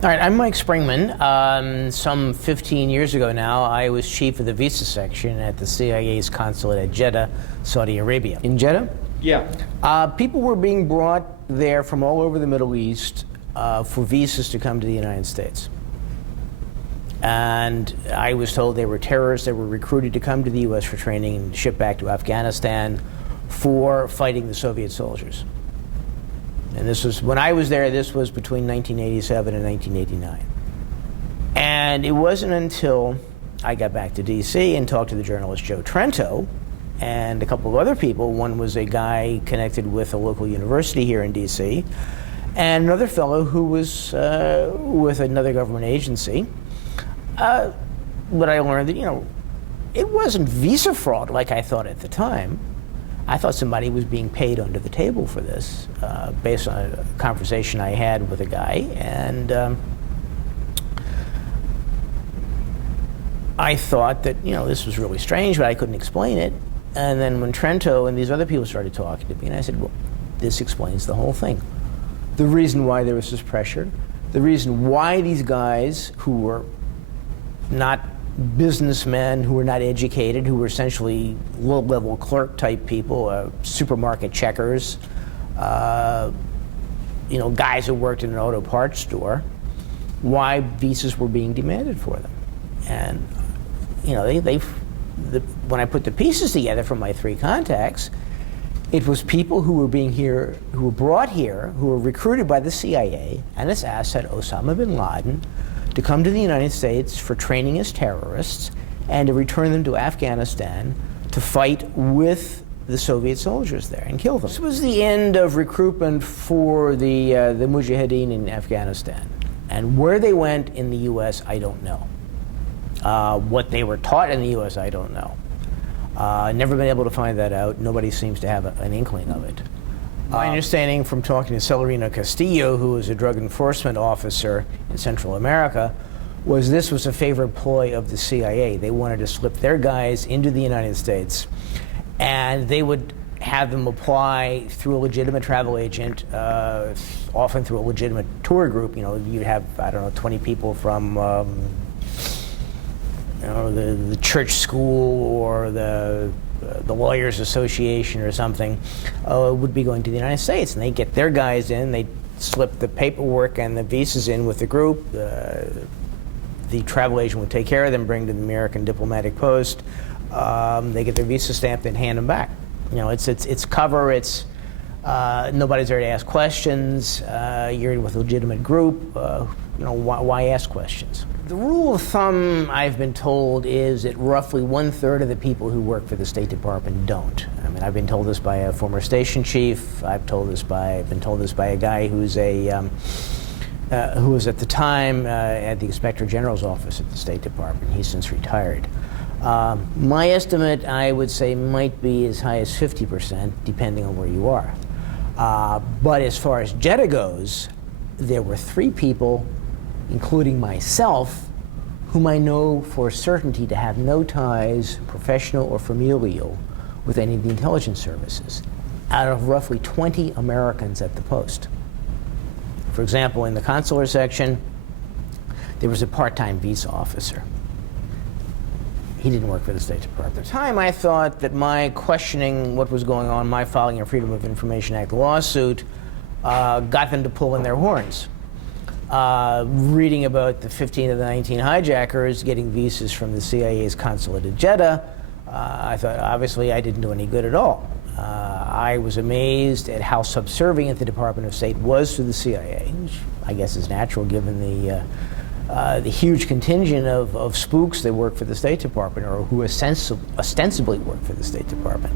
All right, I'm Mike Springmann. Some 15 years ago now, I was chief of the visa section at the CIA's Consulate at Jeddah, Saudi Arabia. In Jeddah? Yeah. People were being brought there from all over the Middle East for visas to come to the United States. And I was told they were terrorists. They were recruited to come to the U.S. for training and shipped back to Afghanistan for fighting the Soviet soldiers. And this was, when I was there, this was between 1987 and 1989. And it wasn't until I got back to D.C. and talked to the journalist Joe Trento and a couple of other people. One was a guy connected with a local university here in D.C. and another fellow who was with another government agency. But I learned that, you know, it wasn't visa fraud like I thought at the time. I thought somebody was being paid under the table for this, based on a conversation I had with a guy. And I thought that, you know, this was really strange, but I couldn't explain it. And then when Trento and these other people started talking to me, and I said, well, this explains the whole thing. The reason why there was this pressure, the reason why these guys who were not businessmen, who were not educated, who were essentially low-level clerk-type people, supermarket checkers, you know, guys who worked in an auto parts store, why visas were being demanded for them. And, you know, when I put the pieces together from my three contacts, it was people who were brought here, who were recruited by the CIA and its asset Osama bin Laden, to come to the United States for training as terrorists and to return them to Afghanistan to fight with the Soviet soldiers there and kill them. This was the end of recruitment for the Mujahideen in Afghanistan. And where they went in the U.S., I don't know. What they were taught in the U.S., I don't know. Never been able to find that out. Nobody seems to have an inkling of it. My understanding from talking to Celerino Castillo, who was a drug enforcement officer in Central America, was this was a favorite ploy of the CIA. They wanted to slip their guys into the United States, and they would have them apply through a legitimate travel agent, often through a legitimate tour group. You know, you'd have, I don't know, 20 people from you know, the church school or the Lawyers Association or something, would be going to the United States, and they get their guys in, they slip the paperwork and the visas in with the group, the travel agent would take care of them, bring to the American diplomatic post, they get their visa stamped and hand them back. You know, it's cover, it's nobody's there to ask questions, you're with a legitimate group, you know, why ask questions? The rule of thumb, I've been told, is that roughly 1/3 of the people who work for the State Department don't. I mean, I've been told this by a former station chief. I've been told this by a guy who's who was at the time at the Inspector General's office at the State Department. He's since retired. My estimate, I would say, might be as high as 50%, depending on where you are. But as far as Jeddah goes, there were 3 people, including myself, whom I know for certainty to have no ties, professional or familial, with any of the intelligence services, out of roughly 20 Americans at the post. For example, in the consular section, there was a part-time visa officer. He didn't work for the State Department. At the time, I thought that my questioning what was going on, my filing a Freedom of Information Act lawsuit, got them to pull in their horns. Reading about the 15 of the 19 hijackers getting visas from the CIA's consulate at Jeddah, I thought, obviously, I didn't do any good at all. I was amazed at how subservient the Department of State was to the CIA, which I guess is natural given the huge contingent of spooks that work for the State Department or who ostensibly work for the State Department.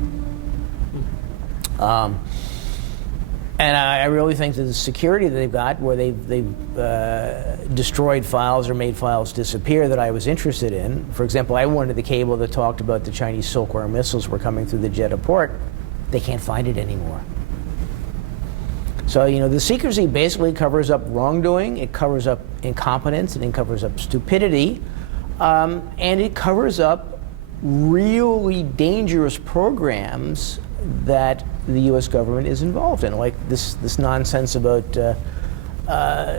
And I really think that the security that they've got, where they've destroyed files or made files disappear that I was interested in. For example, I wanted the cable that talked about the Chinese Silkworm missiles were coming through the Jeddah port. They can't find it anymore. So, you know, the secrecy basically covers up wrongdoing, it covers up incompetence, and it covers up stupidity, and it covers up really dangerous programs that the U.S. government is involved in, like this nonsense about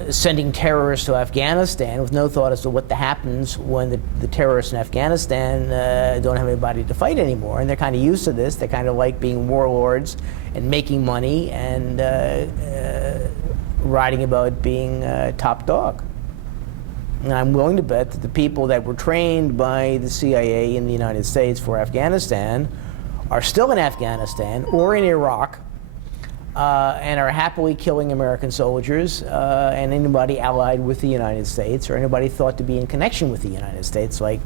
sending terrorists to Afghanistan with no thought as to what happens when the terrorists in Afghanistan don't have anybody to fight anymore. And they're kind of used to this. They kind of like being warlords and making money and writing about being top dog. And I'm willing to bet that the people that were trained by the CIA in the United States for Afghanistan are still in Afghanistan or in Iraq and are happily killing American soldiers and anybody allied with the United States or anybody thought to be in connection with the United States, like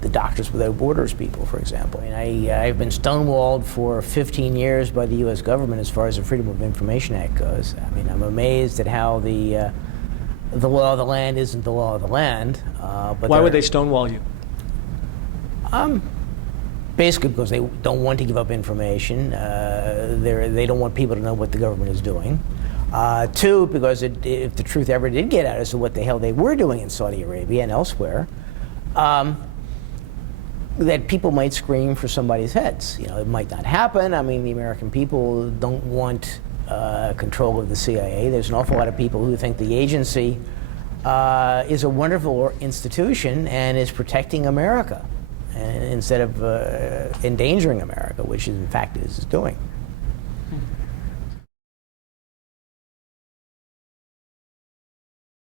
the Doctors Without Borders people, for example. I've been stonewalled for 15 years by the U.S. government as far as the Freedom of Information Act goes. I mean, I'm amazed at how the law of the land isn't the law of the land. But why would they stonewall you? Basically because they don't want to give up information. They don't want people to know what the government is doing. Two, because if the truth ever did get out as to what the hell they were doing in Saudi Arabia and elsewhere, that people might scream for somebody's heads. You know, it might not happen. I mean, the American people don't want control of the CIA. There's an awful lot of people who think the agency is a wonderful institution and is protecting America instead of endangering America, which in fact it is doing.